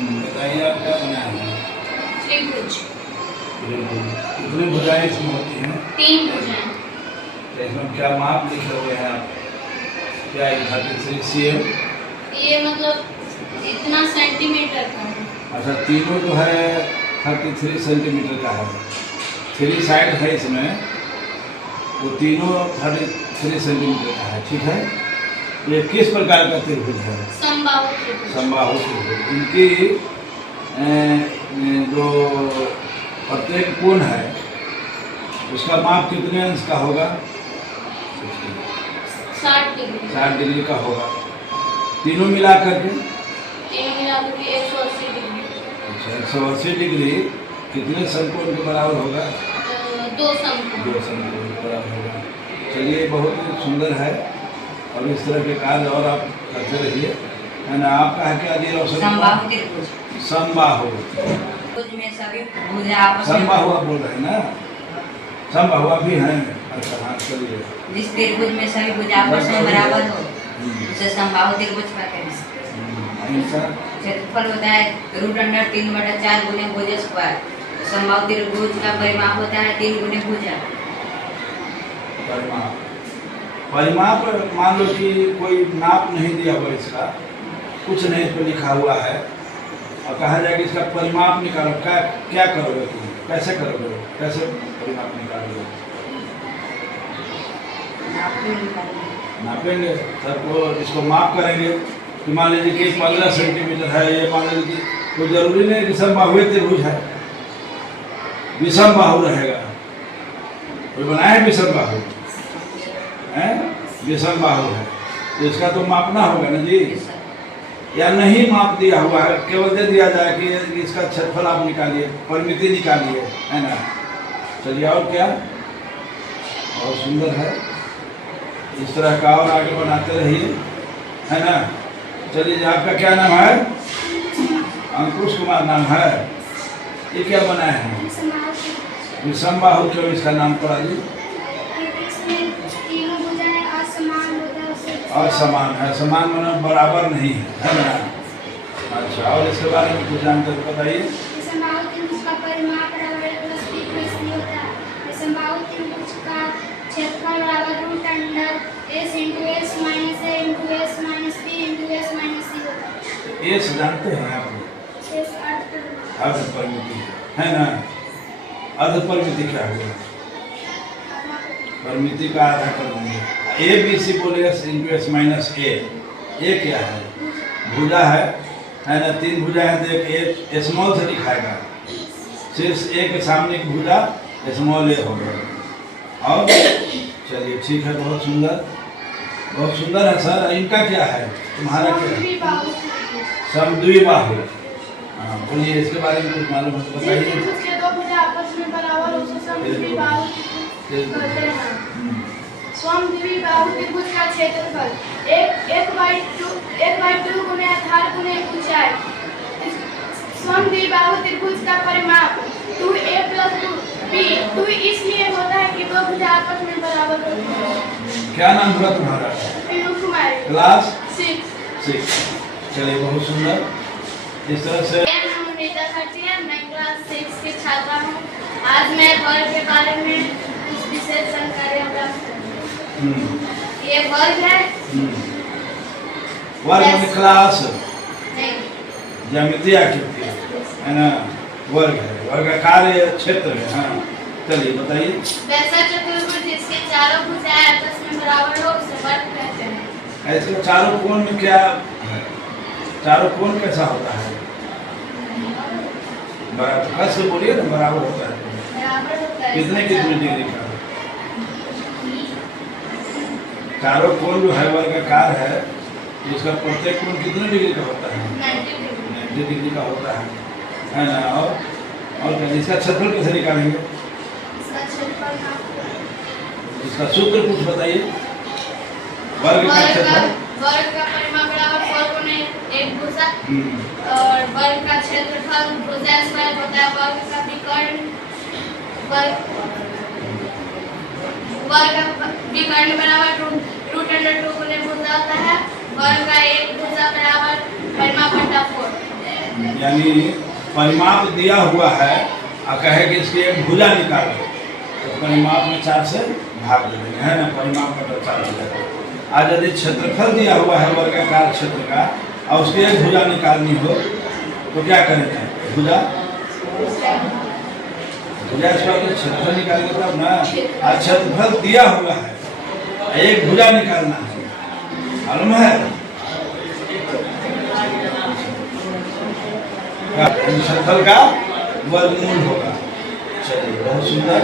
बताइए आप क्या बनाए हैं? त्रिभुज। कितनी भुजाएं इसमें होती हैं? 3 भुजाएं। तो इसमें क्या माप लिखे हुए हैं आप? क्या 33 cm? ये मतलब इतना सेंटीमीटर का है। अच्छा, तीनों जो है 33 सेंटीमीटर का है। 3 साइड है इसमें, तो तीनों 33 सेंटीमीटर का है। ठीक है, ये किस प्रकार का त्रिभुज है? समबाहु त्रिभुज। समबाहु त्रिभुज। इनकी जो प्रत्येक कोण है उसका माप कितने अंश का होगा? 60 डिग्री। 60 डिग्री का होगा। तीनों मिला करके? तीनों मिला करके 180 डिग्री। अच्छा, 180 डिग्री कितने समकोण के बराबर होगा? 2 समकोण। 2 समकोण के बराबर होगा। चलिए, बहुत ही सुंदर है और इस तरह के कार्य और आप करते रहिए, है ना। आपका है क्या जी? रोशन समबाहु त्रिभुज। समबाहु। त्रिभुज में सभी भुजा आपस में समबाहु आप बोल रहे हैं ना? समबाहु भी हैं। अच्छा, हाँ, चलिए। जिस त्रिभुज में सभी भुजा आपस में बराबर हो उसे समबाहु त्रिभुज कहते हैं। ऐसा क्षेत्रफल होता है √3/4 गुने भुज स्क्वायर। समबाहु त्रिभुज का परिमाप होता है 3 गुने भुजा। परिमाप मान लो कि कोई नाप नहीं दिया हुआ, इसका कुछ नहीं इस पर लिखा हुआ है और कहा जाए कि इसका परिमाप निकालो। क्या करोगे तुम? कैसे करोगे? कैसे परिमाप निकालोगे? नापेंगे सबको, इसको माप करेंगे कि मान लीजिए कि 15 सेंटीमीटर है। ये मान लीजिए कि कोई जरूरी नहीं कि समबाहु त्रिभुज है, विषम बाहु रहेगा। कोई बनाए विषम बाहु है, विषम बाहु है, तो इसका तो मापना होगा ना जी। या नहीं माप दिया हुआ है, केवल दे दिया जाए कि इसका क्षेत्रफल आप निकालिए, परिमिति निकालिए, है ना। चलिए, और क्या? बहुत सुंदर है। इस तरह का और आगे बनाते रहिए, है ना। चलिए, आपका क्या नाम है? अंकुश कुमार नाम है। ये क्या बनाए हैं? विषम बाहु। क्यों इसका नाम पड़ा जी? असमान है। समान माना बराबर नहीं है ना। अच्छा, और इसके बारे में कुछ जानकारी बताइए। समबाहु त्रिभुज का परिमाप का क्षेत्रफल बराबर √S × S - A × S - B × S - C होता है। S जानते हैं आप? S अर्ध परिमिति है ना। अर्ध परिमिति क्या हुआ? परिमिति का आधा कर देंगे। ABC बोले S × S - A। ये क्या है? भुजा है ना। 3 भुजा है तो एक स्मॉल से दिखाएगा। सिर्फ A के सामने की भुजा स्मॉल A होगा। और चलिए, ठीक है, बहुत सुंदर, बहुत सुंदर है सर। इनका क्या है? तुम्हारा क्या है? समद्विबाहु। हाँ, बोलिए, इसके बारे में कुछ मालूम है तो बताइए। के 2 भुजा आपस में बराबर हो उसे समद्विबाहु कहते हैं। समद्विबाहु त्रिभुज का क्षेत्रफल 1/2 गुने आधार गुने ऊंचाई। समद्विबाहु त्रिभुज का परिमाप 2A + 2B। 2 इसलिए होता है कि 2 भुजा आपस में बराबर होती हैं। क्या नाम हुआ तुम्हारा? पीनू कुमारी। क्लास 6। चलिए, बहुत सुंदर। इस तरह से मैं क्लास 6 की छात्रा हूँ। आज मैं वर्ग के बारे में कुछ विशेष जानकारी प्राप्त करूँगी। ये वर्ग है। वर्ग में क्लास नहीं, ज्यामितीय आकृति है ना। वर्ग है, वर्गाकार क्षेत्र है। हाँ, चलिए बताइए। वैसा चतुर्भुज जिसके चारों भुजाएं आपस में बराबर हो उसे वर्ग कहते हैं। ऐसे चारों कोण में क्या है? चारों कोण कैसा होता है? बराबर। कैसे बोलिए ना, बराबर होता है। बराबर होता है। कितने डिग्री का? चारों कोण जो है वर्गाकार है, इसका प्रत्येक कोण कितने डिग्री का होता है? 90 डिग्री का होता है ना। और क्या? इसका क्षेत्रफल कैसे निकालेंगे? इसका सूत्र कुछ बताइए। वर्ग का क्षेत्रफल, वर्ग का परिमाप बराबर 4 गुने 1 भुजा और वर्ग का क्षेत्रफल भुजा स्क्वायर होता है। वर्ग का विकर्ण बराबर √2 गुने भुजा होता है। वर्ग का एक भुजा बराबर परिमाप बटा 4। यानी परिमाप दिया हुआ है और कहे कि इसकी एक भुजा निकालो, तो परिमाप में 4 से भाग दे देंगे, है ना, परिमाप का 4 हो जाएगा। आज यदि क्षेत्रफल दिया हुआ है वर्गाकार क्षेत्र का और उसकी एक भुजा निकालनी हो तो क्या करेंगे? भुजा इसका तो क्षेत्रफल निकालेंगे तब ना। आज क्षेत्रफल दिया हुआ है, एक भुजा निकालना है, मालूम है? क्षेत्रफल का वर्गमूल होगा। चलिए, बहुत सुंदर।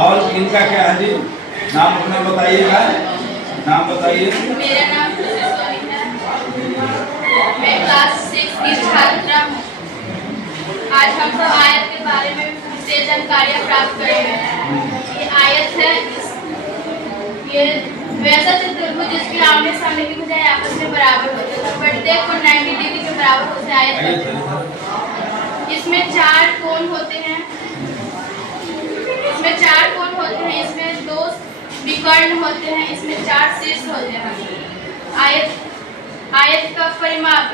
और इनका क्या है जी? नाम अपना बताइएगा, नाम बताइए। मेरा नाम सोनी है, मैं क्लास 6 की छात्रा हूँ। आज हम सब आयत के बारे में विशेष जानकारियाँ प्राप्त करेंगे। ये आयत है, ये वैसा चतुर्भुज जिसके आमने सामने की बजाय आपस में बराबर होते हैं, प्रत्येक कोण 90 डिग्री के बराबर होते हैं। आयत का इसमें 4 कोण होते हैं, इसमें 4 कोण होते हैं, इसमें 2 विकर्ण होते हैं, इसमें 4 शीर्ष होते हैं। आयत का परिमाप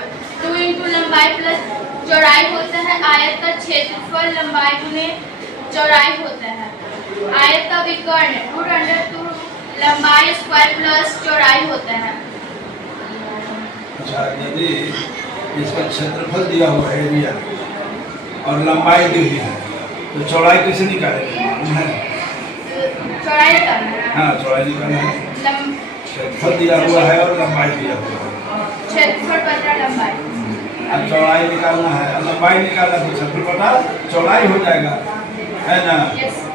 2 × लंबाई प्लस चौड़ाई होता है। आयत का क्षेत्रफल लंबाई गुने चौड़ाई होता है। आयत का विकर्ण √2 लंबाई स्क्वायर प्लस चौड़ाई होता है। अच्छा, यदि इसका क्षेत्रफल दिया हुआ है एरिया और लंबाई दी हुई है तो चौड़ाई कैसे निकालेंगे? मालूम है? चौड़ाई करना है। हाँ, चौड़ाई निकालना है। क्षेत्रफल दिया हुआ है और लंबाई दिया हुआ है। क्षेत्रफल बटा लंबाई, अब चौड़ाई निकालना है, लंबाई निकालना तो क्षेत्रफल बटा चौड़ाई हो जाएगा, है ना? यस।